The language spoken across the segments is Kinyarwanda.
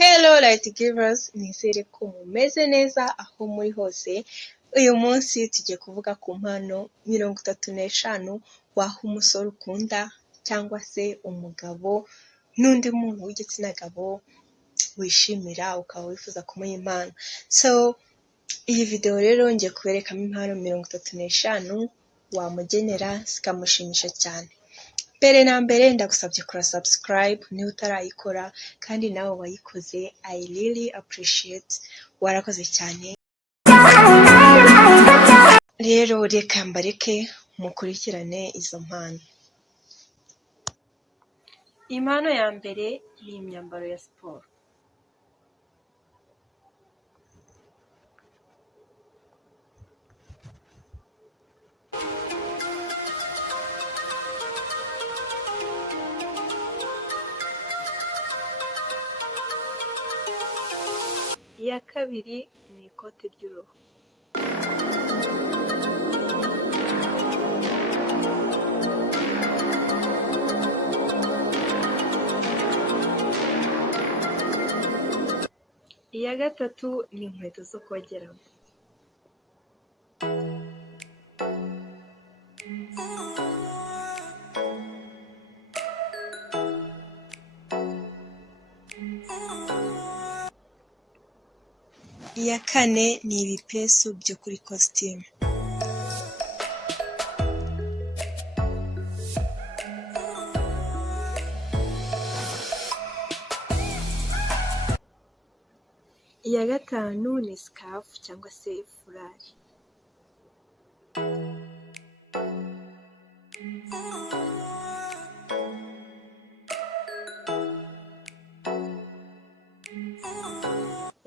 Hello Light Givers, nizere ko mumeze neza aho muri hose. Uyu munsi tugiye kuvuga ku mpano 35 waha umusore ukunda cyangwa se umugabo n'undi muntu w'igitsina gabo wishimira ukaba wifuza kumuha impano. So iyi video rero ngiye kuberekamo impano 35 wamugenera zikamushimisha cyane. Mbere na mbere ndagusabye kora subscribe niba utarayikora, kandi nawe wayikoze I really appreciate, warakoze cyane. Rero reka mbareke mukurikirane izo mpano. Impano ya mbere ni imyambaro ya siporo. Iya kabiri ni ikote ry'uruhu. Iya gatatu ni inkweto zo kogeramo. Iya kane ni ibipesu byo kuri costume. Iya gatanu ni scarf cyangwa se furari.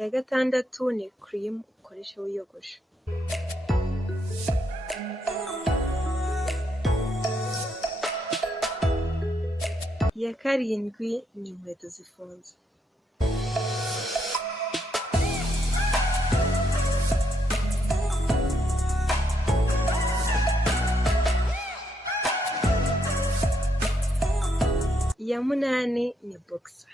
Iya gatandatu ni cream ukoresha wiyogosha. Iya karindwi ni inkweto zifunze. Iya munani ni boxer.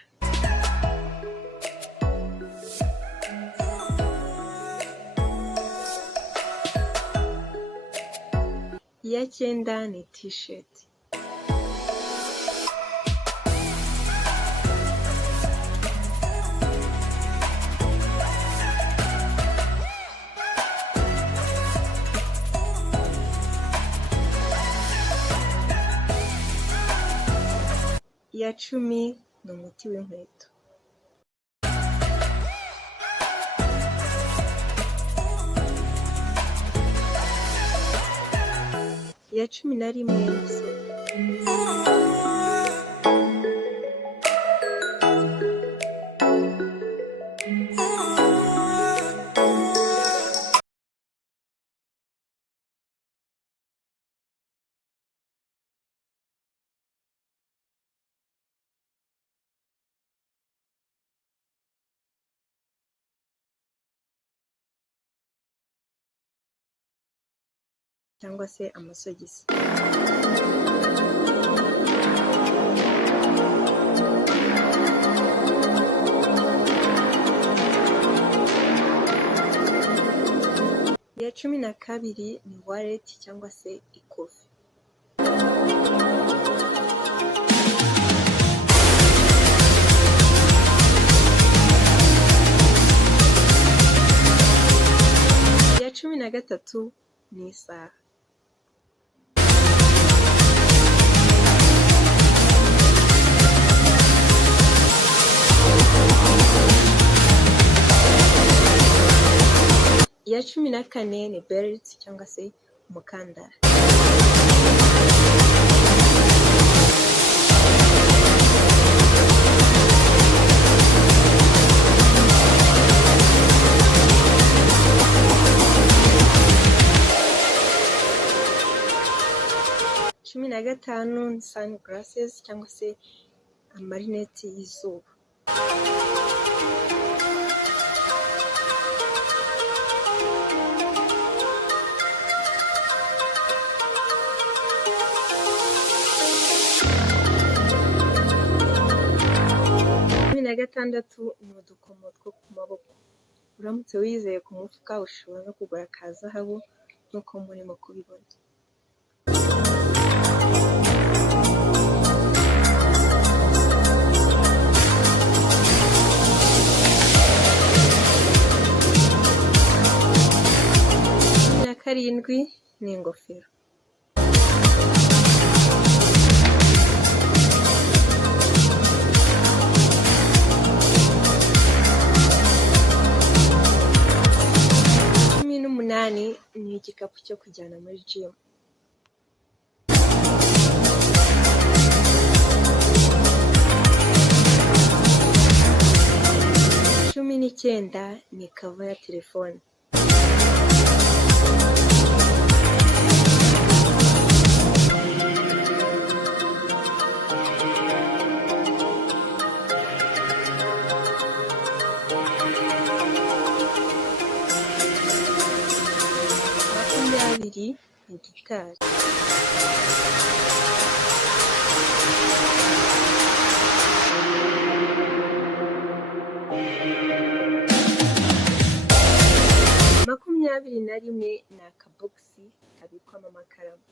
Iya cyenda ni t-shirt. Iya cumi ni umuti w'inkweto. Iya cumi na rimwe ni cyangwa se amasogisi. Iya cumi na kabiri ni wallet cyangwa se ikofi. Iya cumi na gatatu ni isaha. Iya cumi na kane ni belt cyangwa se umukandara. Cumi na gatanu ni sunglasses cyangwa se amarineti y'izuba. gatandatu ni udukomo two ku maboko. Uramutse wizeye ku mufuka ushobora no kugura ka zahabu nk'uko murimo kubibona. Cumi na karindwi ni ingofero. Cumi n'umunani ni igikapu cyo kujyana muri gym. Cumi n'icyenda ni kava ya telefone. Makumyabiri ni gitari. Makumyabiri na rimwe ni akabogisi kabikwamo amakaramu.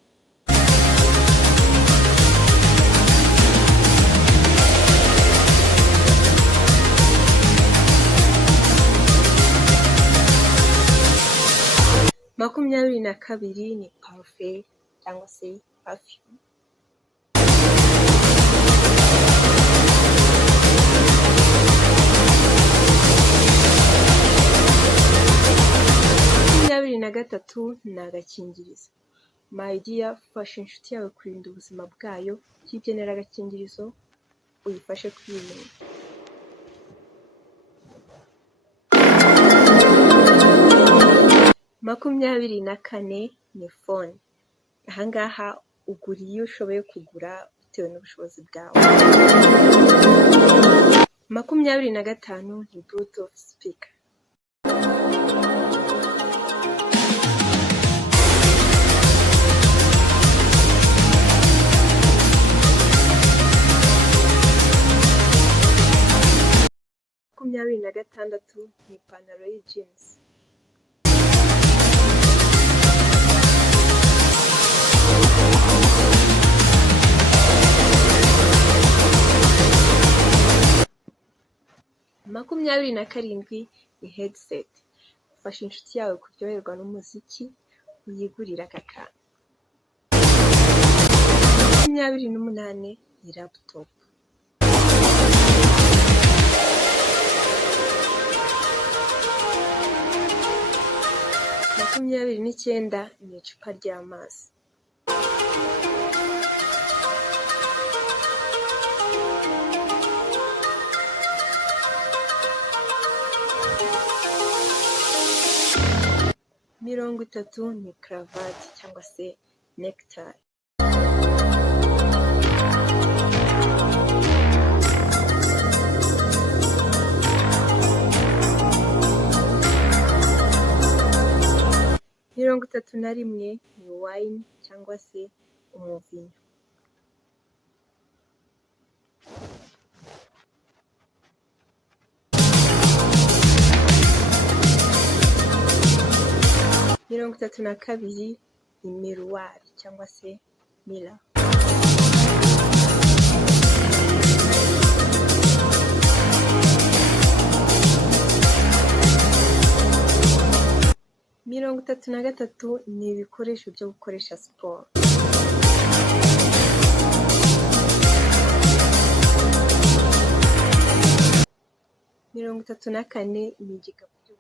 Makumyabiri na kabiri ni parufe cyangwa se perfume. Makumyabiri na gatatu ni agakingirizo. My dear, fasha inshuti yawe kurinda ubuzima bwayo, ukigenera agakingirizo uyifashe kwirinda. Makumyabiri na kane ni fone. Ahangaha ugura iyo ushoboye kugura bitewe n'ubushobozi bwawe. Makumyabiri na gatanu ni bluetooth speaker. Makumyabiri na gatandatu ni ipantaro y'ijinsi. Makumyabiri na karindwi ni headset. Fasha inshuti yawe kuryoherwa n'umuziki uyigurira aka kantu. Makumyabiri n'umunani ni laptop. Makumyabiri n'icyenda ni icupa ry'amazi. Mirongo itatu ni karavati cyangwa se necktie. Mirongo itatu na rimwe ni wine cyangwa se umuvinyo. Mirongo itatu na kabiri ni miruwari cyangwa se mira. Mirongo itatu na gatatu ni ibikoresho byo gukoresha siporo. Mirongo itatu na kane ni igikapu cyo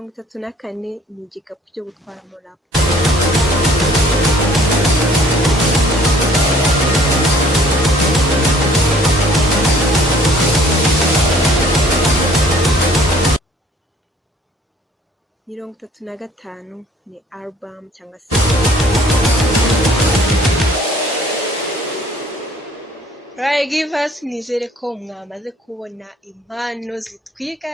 34 ni igikapu cyo gutwaramo laptop. Mirongo itatu na gatanu ni album cyangwa se Right Givers, nizere ko mwamaze kubona impano zitwiga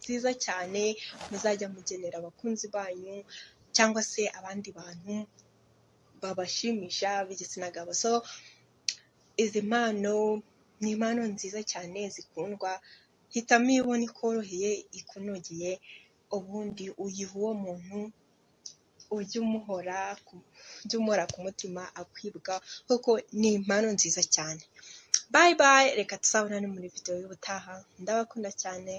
nziza cyane muzajya mugenera abakunzi banyu cyangwa se abandi bantu babashimisha b'igitsina gabo. So izi mpano ni impano nziza cyane zikundwa, hitamo iyo ubona ikoroheye ikunogeye, ubundi uyiha uwo muntu ujye umuhora ku mutima akwibwa, kuko ni impano nziza cyane. Bye bye, reka tuzabonane muri video y'ubutaha, ndabakunda cyane.